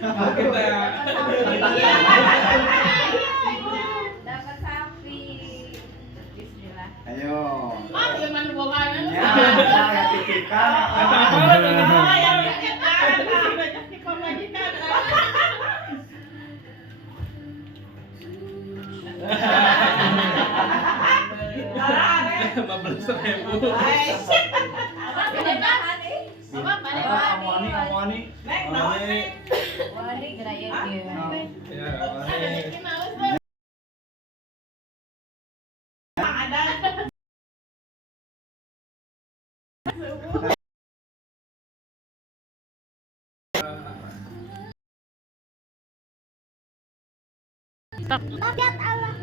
Kita Dapat sapi. Bismillah. Ayo. Ah, gimana bukannya? Ya, ya titipkan. Ah, yang kita banyak dipamajikan. Babelas ribu. Apa kedepan eh? Apa pada Amoni, amoni. Nek, naon, Nek? Wah, ini geraya dia. Ya, Ada ini. Nek Mouse, Nek. Ada. Lihat Allah.